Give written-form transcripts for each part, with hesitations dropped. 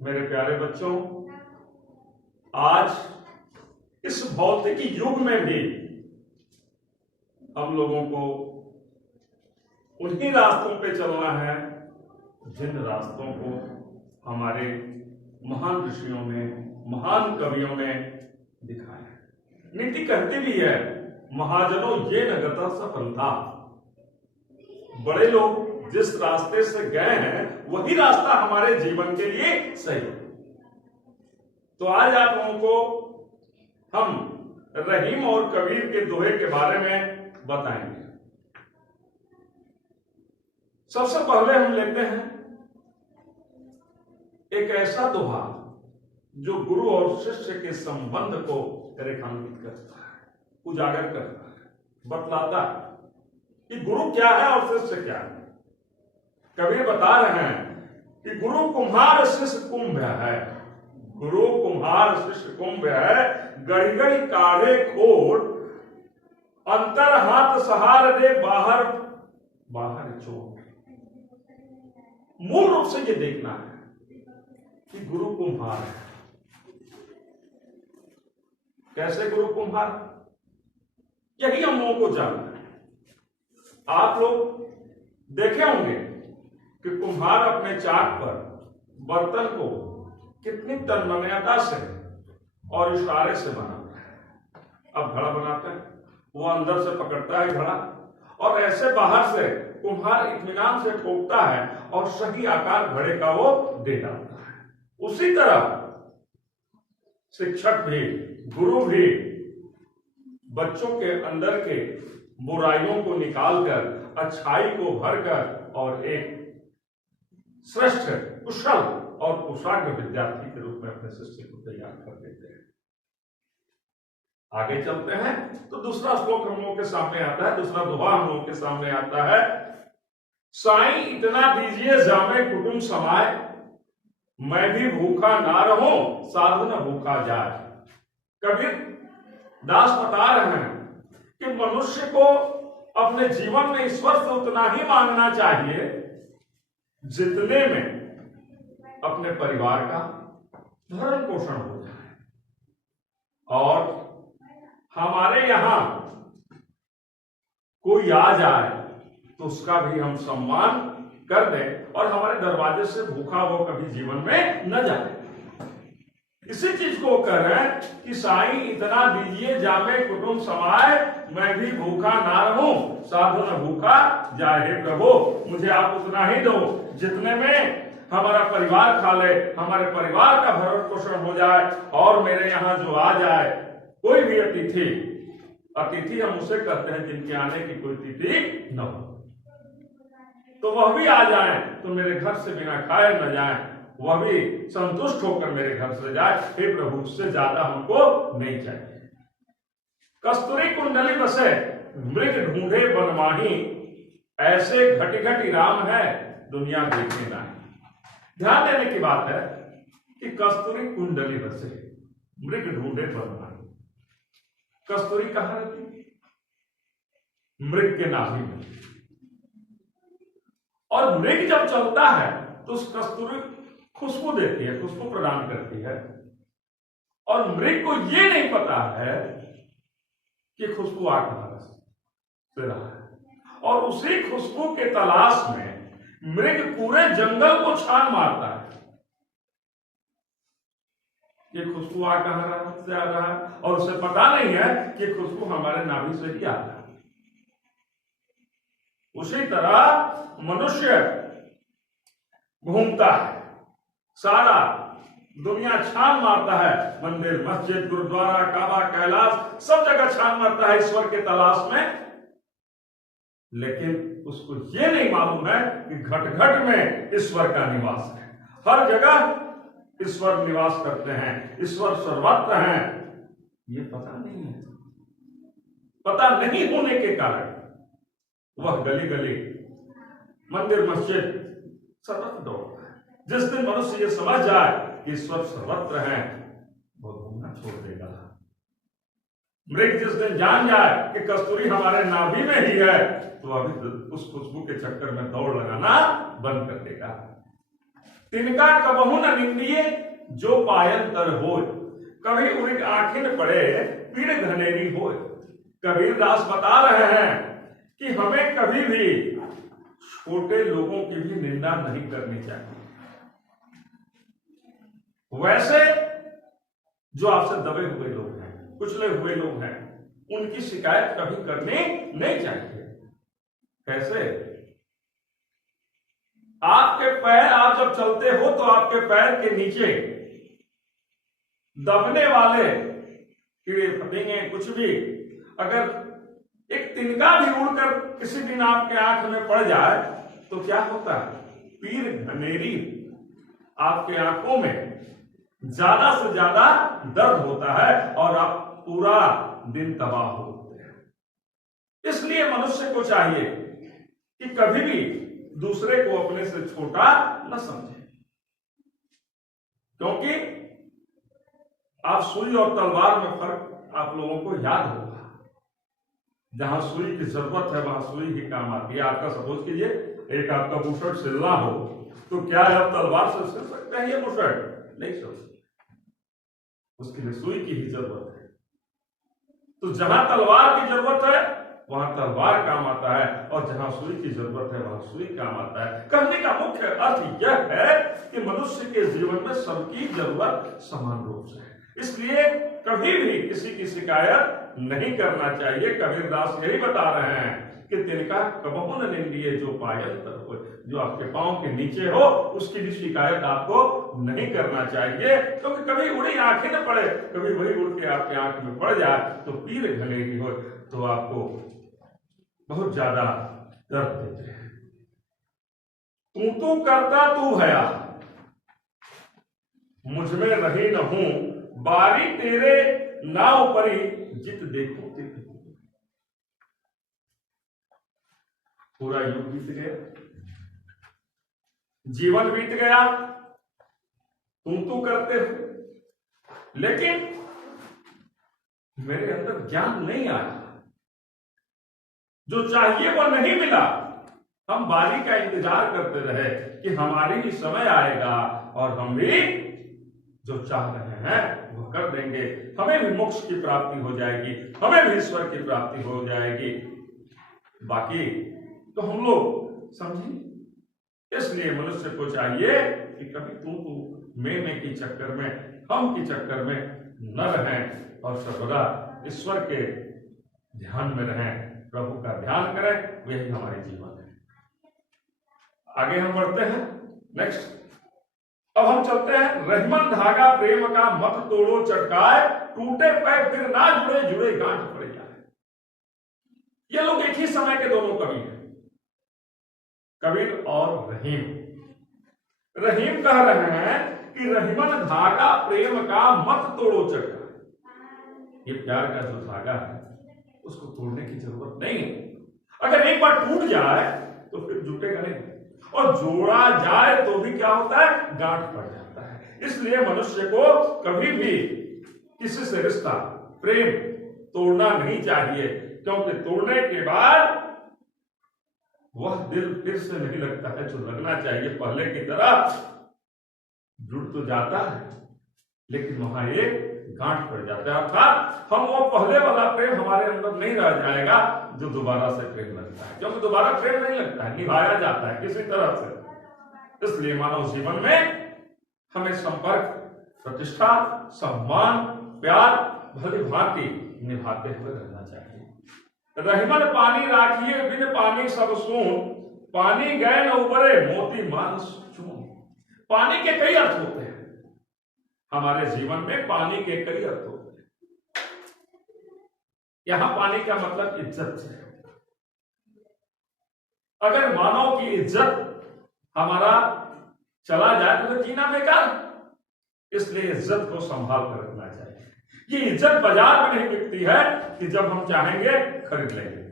मेरे प्यारे बच्चों, आज इस भौतिक युग में भी हम लोगों को उन्हीं रास्तों पे चलना है जिन रास्तों को हमारे महान ऋषियों ने, महान कवियों ने दिखाया है। नीति कहती भी है, महाजनों ये न गता सफलता। बड़े लोग जिस रास्ते से गए हैं वही रास्ता हमारे जीवन के लिए सही है। तो आज आप लोगों को हम रहीम और कबीर के दोहे के बारे में बताएंगे। सबसे पहले हम लेते हैं एक ऐसा दोहा जो गुरु और शिष्य के संबंध को रेखांकित करता है, उजागर करता है, बतलाता है कि गुरु क्या है और शिष्य क्या है। कबीर बता रहे हैं कि गुरु कुम्हार शिष्य कुंभ है। गुरु कुम्हार शिष्य कुंभ है, गड़ी गड़ी काढ़े खोट, अंतर हाथ सहार दे बाहर बाहर चोट। मूल रूप से ये देखना है कि गुरु कुम्हार है। कैसे गुरु कुम्हार, यही हम लोगों को जानना है। आप लोग देखे होंगे कि कुम्हार अपने चाक पर बर्तन को कितनी तन्मयता से और इशारे से बनाता है। अब घड़ा बनाता है, वो अंदर से पकड़ता है घड़ा और ऐसे बाहर से कुम्हार इत्मीनान से ठोकता है और सही आकार घड़े का वो दे डालता है। उसी तरह शिक्षक भी, गुरु भी बच्चों के अंदर के बुराइयों को निकालकर अच्छाई को भरकर और एक श्रेष्ठ, कुशल और कुशाग्र विद्यार्थी के रूप में अपने शिष्य को तैयार कर देते हैं। आगे चलते हैं तो दूसरा श्लोक हम लोगों के सामने आता है, दूसरा दोहा हम लोगों के सामने आता है। साईं इतना दीजिए जामे कुटुंब समाए, मैं भी भूखा ना रहूं साधु न भूखा जाए। कबीर दास बता रहे हैं कि मनुष्य को अपने जीवन में ईश्वर से उतना ही मांगना चाहिए जितने में अपने परिवार का भरण पोषण हो जाए। और हमारे यहां कोई आ जाए तो उसका भी हम सम्मान कर दें और हमारे दरवाजे से भूखा वो कभी जीवन में न जाए। इसी चीज को कह रहे हैं कि साईं इतना दीजिए जामे कुटुंब समाए, मैं भी भूखा ना रहूं साधु न भूखा जाए। हे प्रभु, मुझे आप उतना ही दो जितने में हमारा परिवार खा ले, हमारे परिवार का भरण पोषण हो जाए और मेरे यहाँ जो आ जाए कोई भी अतिथि, अतिथि हम उसे कहते हैं जिनके आने की कोई तिथि न हो, तो वह भी आ जाए तो मेरे घर से बिना खाए न जाए, वह भी संतुष्ट होकर मेरे घर से जाए। हे प्रभु, उससे ज्यादा हमको नहीं चाहिए। कस्तूरी कुंडली बसे मृग ढूंढे बनमाही, ऐसे घटी घटी राम है दुनिया देखे नहीं। ध्यान देने की बात है कि कस्तूरी कुंडली बसे मृग ढूंढे बनमाही। कस्तूरी कहां रहती? मृग के नाभि में। और मृग जब चलता है तो उस कस्तूरी खुशबू देती है, खुशबू प्रदान करती है। और मृग को यह नहीं पता है कि खुशबू आ कहां से रहा है। और उसी खुशबू के तलाश में मृग पूरे जंगल को छान मारता है। ये खुशबू आ कहां से आ रहा है और उसे पता नहीं है कि खुशबू हमारे नाभि से ही आता है। उसी तरह मनुष्य घूमता है, सारा दुनिया छान मारता है, मंदिर, मस्जिद, गुरुद्वारा, काबा, कैलाश, सब जगह छान मारता है ईश्वर के तलाश में। लेकिन उसको ये नहीं मालूम है कि घट घट में ईश्वर का निवास है। हर जगह ईश्वर निवास करते हैं, ईश्वर सर्वत्र हैं, ये पता नहीं है। पता नहीं होने के कारण वह गली गली, मंदिर, मस्जिद सर्वत्र दौड़ता है। जिस दिन मनुष्य ये समझ जाए कि ईश्वर सर्वत्र है, वो घूमना छोड़ देगा। मृग जिस दिन जान जाए कि कस्तूरी हमारे नाभि में ही है, तो अभी उस खुशबू के चक्कर में दौड़ लगाना बंद कर देगा। तिनका कबहू न निंदिए जो पायन तर होय, कभी उनकी आंखिन पड़े पीड़ घनेरी होय। कबीर दास बता रहे हैं कि हमें कभी भी छोटे लोगों की भी निंदा नहीं करनी चाहिए। वैसे जो आपसे दबे हुए लोग हैं, कुचले हुए लोग हैं, उनकी शिकायत कभी करनी नहीं चाहिए। कैसे? आपके पैर, आप जब चलते हो तो आपके पैर के नीचे दबने वाले कीड़े फटेंगे, कुछ भी, अगर एक तिनका भी उड़कर किसी दिन आपके आंख में पड़ जाए तो क्या होता है? पीर घनेरी, आपके आंखों में ज्यादा से ज्यादा दर्द होता है और आप पूरा दिन तबाह होते हैं। इसलिए मनुष्य को चाहिए कि कभी भी दूसरे को अपने से छोटा न समझे, क्योंकि आप सुई और तलवार में फर्क आप लोगों को याद होगा। जहां सुई की जरूरत है वहां सुई ही काम आती है। आपका सपोज कीजिए एक आपका बुशर्ट सिलना हो तो क्या आप तलवार से सिल सकते हैं? ये बुशर्ट नहीं सिल सकते, उसके लिए सुई की ही जरूरत है। तो जहां तलवार की जरूरत है वहां तलवार काम आता है, और जहां सुई की जरूरत है वहां सुई काम आता है। कहने का मुख्य अर्थ यह है कि मनुष्य के जीवन में सबकी जरूरत समान रूप से है। इसलिए कभी भी किसी की शिकायत नहीं करना चाहिए। कबीरदास यही बता रहे हैं कि तिनका कबहू न निंदिए जो पायल तर होय, जो आपके पांव के नीचे हो उसकी भी शिकायत आपको नहीं करना चाहिए, क्योंकि कभी उड़ी आंखें न पड़े, कभी वही उड़ के आपके आंख में पड़ जाए तो पीर घनेरी हो, तो आपको बहुत ज्यादा दर्द देते हैं। तू करता तू भया, मुझ में रही न हूं, बारी तेरे नाव परी जित देखो तित। पूरा युग बीत गया, जीवन बीत गया, तू करते हो, लेकिन मेरे अंदर ज्ञान नहीं आया, जो चाहिए वो नहीं मिला। हम बारी का इंतजार करते रहे कि हमारी भी समय आएगा और हम भी जो चाह रहे हैं वो कर देंगे, हमें भी मोक्ष की प्राप्ति हो जाएगी, हमें भी ईश्वर की प्राप्ति हो जाएगी। बाकी तो हम लोग समझे। इसलिए मनुष्य को चाहिए कि कभी तू मैं की चक्कर में, हम की चक्कर में न रहें और सर्वदा ईश्वर के ध्यान में रहें, प्रभु का ध्यान करें। वही हमारे जीवन है। आगे हम बढ़ते हैं नेक्स्ट। अब हम चलते हैं, रहीमन धागा प्रेम का मत तोड़ो चटकाए, टूटे पैर फिर ना जुड़े जुड़े गांठ पड़ जाए। ये लोग एक ही समय के दोनों कवि हैं, कबीर और रहीम। रहीम कह रहे हैं कि रहीमन धागा प्रेम का मत तोड़ो चटकाए। ये प्यार का जो धागा है उसको तोड़ने की जरूरत नहीं है। अगर एक बार टूट जाए तो फिर जुटेगा नहीं, और जोड़ा जाए तो भी क्या होता है? गांठ पड़ जाता है। इसलिए मनुष्य को कभी भी किसी से रिश्ता, प्रेम तोड़ना नहीं चाहिए, क्योंकि तोड़ने के बाद वह दिल फिर से नहीं लगता है जो लगना चाहिए पहले की तरह। जुड़ तो जाता है लेकिन वहां एक गांठ पड़ जाता है, अर्थात हम वो पहले वाला प्रेम हमारे अंदर नहीं रह जाएगा जो दोबारा से प्रेम लगता है, क्योंकि दोबारा प्रेम नहीं लगता है, निभाया जाता है किसी तरह से। इसलिए मानव जीवन में हमें संपर्क, प्रतिष्ठा, सम्मान, प्यार भली भांति निभाते हुए रहना चाहिए। रहीमन पानी राखिए बिन पानी सब सून, पानी गए न उबरे मोती मानस चून। पानी के कई अर्थ होते हैं हमारे जीवन में, पानी के कई अर्थ होते हैं। यहां पानी का मतलब इज्जत है। अगर मानव की इज्जत हमारा चला जाए तो जीना बेकार। इसलिए इज्जत को संभाल कर रखना चाहिए। ये इज्जत बाजार में नहीं बिकती है कि जब हम चाहेंगे खरीद लेंगे।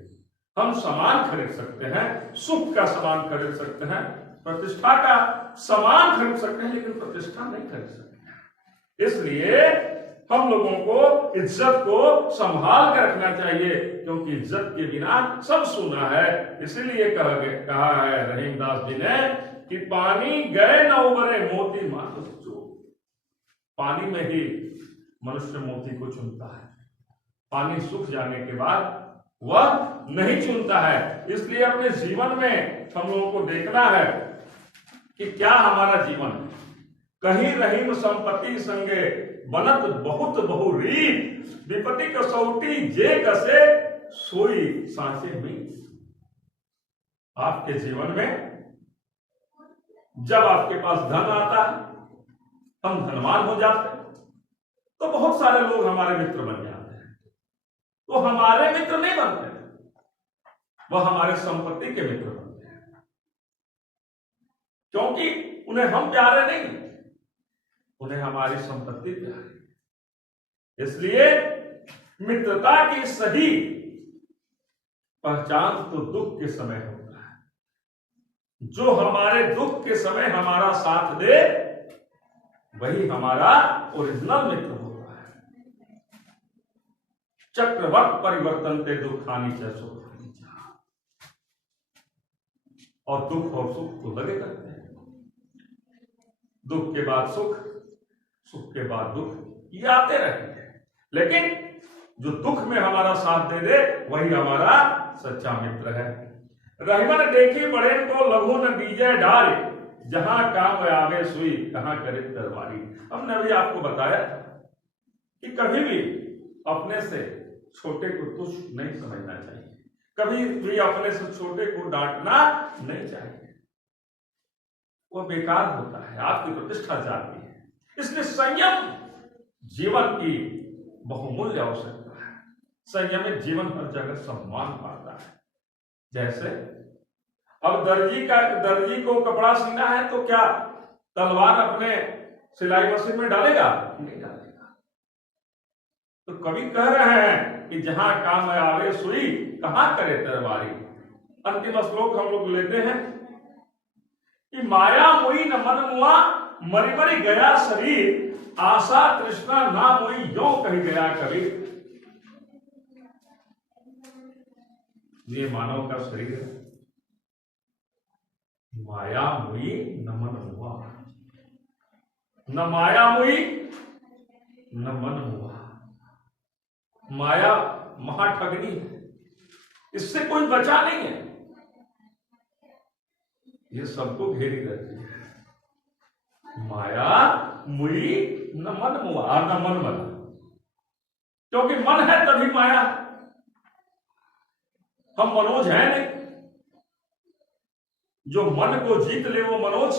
हम सामान खरीद सकते हैं, सुख का सामान खरीद सकते हैं, प्रतिष्ठा का सामान खरीद सकते हैं, लेकिन प्रतिष्ठा नहीं खरीद सकते। इसलिए हम लोगों को इज्जत को संभाल कर रखना चाहिए, क्योंकि इज्जत के बिना सब सूना है। इसीलिए कहा है रहीमदास जी ने कि पानी गए न उबरे मोती मानो जो। पानी में ही मनुष्य मोती को चुनता है, पानी सूख जाने के बाद वह नहीं चुनता है। इसलिए अपने जीवन में हम लोगों को देखना है कि क्या हमारा जीवन कहीं रहीम संपत्ति संगे बनत बहुत बहुरीत विपत्ति कसौटी जे कसे सोई सांचे में। आपके जीवन में जब आपके पास धन आता है, हम धनवान हो जाते हैं, तो बहुत सारे लोग हमारे मित्र बन जाते हैं। तो हमारे मित्र नहीं बनते, वह हमारे संपत्ति के मित्र बनते हैं, क्योंकि उन्हें हम प्यारे नहीं, उन्हें हमारी संपत्ति प्यारी। इसलिए मित्रता की सही पहचान तो दुख के समय होता है। जो हमारे दुख के समय हमारा साथ दे वही हमारा ओरिजिनल मित्र होता है। चक्रवत परिवर्तन ते दुखानी च सुखानी च। और दुख और सुख तो लगे करते हैं, दुख के बाद सुख, सुख के बाद दुख, ये आते रहेंगे। लेकिन जो दुख में हमारा साथ दे दे वही हमारा सच्चा मित्र है। रहीमन देखी बड़े को लघु न बीजे डारे, जहां काम आवे सुई कहां करे तरवारी। हमने अभी आपको बताया कि कभी भी अपने से छोटे को तुच्छ नहीं समझना चाहिए, कभी भी अपने से छोटे को डांटना नहीं चाहिए, वो बेकार होता है, आपकी प्रतिष्ठा जाती है। इसलिए संयम जीवन की बहुमूल्य आवश्यकता है। संयमित जीवन हर जगह सम्मान पाता है। जैसे अब दर्जी को कपड़ा सीना है तो क्या तलवार अपने सिलाई मशीन में डालेगा? नहीं डालेगा। तो कवि कह रहे हैं कि जहां काम आवे सुई कहां करे तरवारी। अंतिम श्लोक हम लोग लेते हैं कि माया मोई न मन मुआ मरी मरी गया शरीर, आशा तृष्णा ना मोई यो कही गया कबीर। ये मानव का शरीर है। माया मुई न मन हुआ, न माया मुई न मन हुआ। माया महाठगनी है, इससे कोई बचा नहीं है, ये सबको घेरी रहती है। माया मुई न मन मुआ, न मन मना, क्योंकि मन है तभी माया। हम मनोज हैं नहीं, जो मन को जीत ले वो मनोज,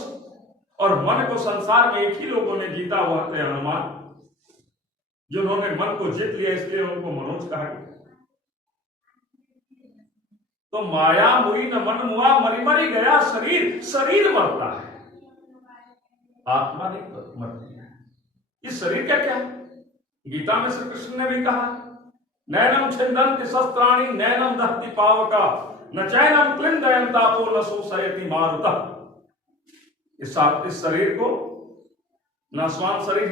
और मन को संसार में एक ही लोगों ने जीता हुआ थे हनुमान। जिन्होंने मन को जीत लिया इसलिए उनको मनोज कहा गया। तो माया मुई न मन मुआ मरी मरी गया शरीर, शरीर मरता है, आत्मा नहीं मरती है। इस शरीर का क्या है? गीता में श्री कृष्ण ने भी कहा, नैनम छिन्दन्ति शस्त्राणि नैनम दहति पावका न चैनम क्लिन्दयन्तापो न शोषयति मारुतः। इस शरीर को नाशवान शरीर,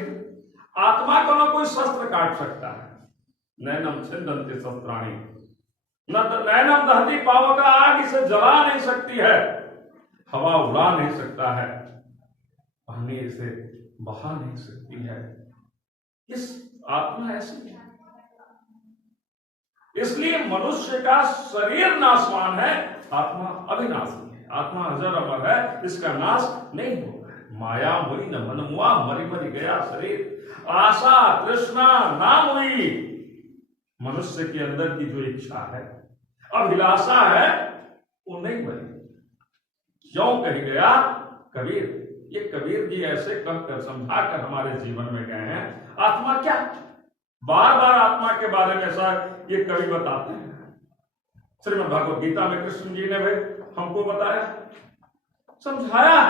आत्मा को न कोई शस्त्र काट सकता है। नैनम छिन्दन्ति शस्त्राणि न नैनम दहति पावका, आग इसे जला नहीं सकती है, हवा उड़ा नहीं सकता है, पानी इसे बहा नहीं सकती है। इस आत्मा ऐसी है। इसलिए मनुष्य का शरीर नाशवान है, आत्मा अविनाशी है, आत्मा अजर अमर है, इसका नाश नहीं होगा। माया मुई न मन मुआ मरी मरी गया शरीर, आशा तृष्णा ना मुई। मनुष्य के अंदर की जो इच्छा है, अभिलाषा है, वो नहीं मरी। क्यों कह गया कबीर? ये कबीर जी ऐसे कहकर समझाकर हमारे जीवन में गए हैं। आत्मा क्या? बार बार आत्मा के बारे में ऐसा ये कवि बताते हैं। श्रीमद् भगवद गीता में कृष्ण जी ने भी हमको बताया, समझाया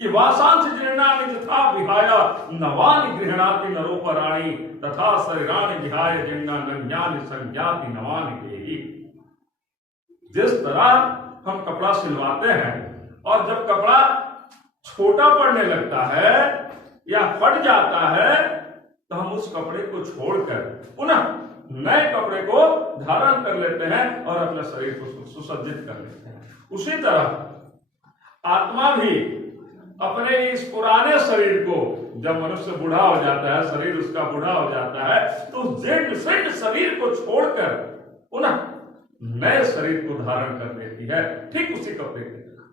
कि वासांश जीर्णानि यथा विहाय नवानि गृह्णाति नरोपराणि तथा शरीराणि विहाय जीर्णान्यानि संज्ञाति नवानि देहि। जिस तरह हम कपड़ा सिलवाते हैं और जब कपड़ा छोटा पड़ने लगता है या फट जाता है तो हम उस कपड़े को छोड़कर पुनः नए कपड़े को धारण कर लेते हैं और अपने शरीर को सुसज्जित कर लेते हैं। उसी तरह आत्मा भी अपने इस पुराने शरीर को, जब मनुष्य बूढ़ा हो जाता है, शरीर उसका बूढ़ा हो जाता है, तो जेड फिट शरीर को छोड़कर पुनः नए शरीर को धारण कर लेती है, ठीक उसी कपड़े की तरह।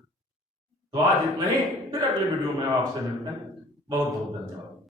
तो आज इतना ही, फिर अगले वीडियो में आपसे मिलते हैं। बहुत बहुत धन्यवाद।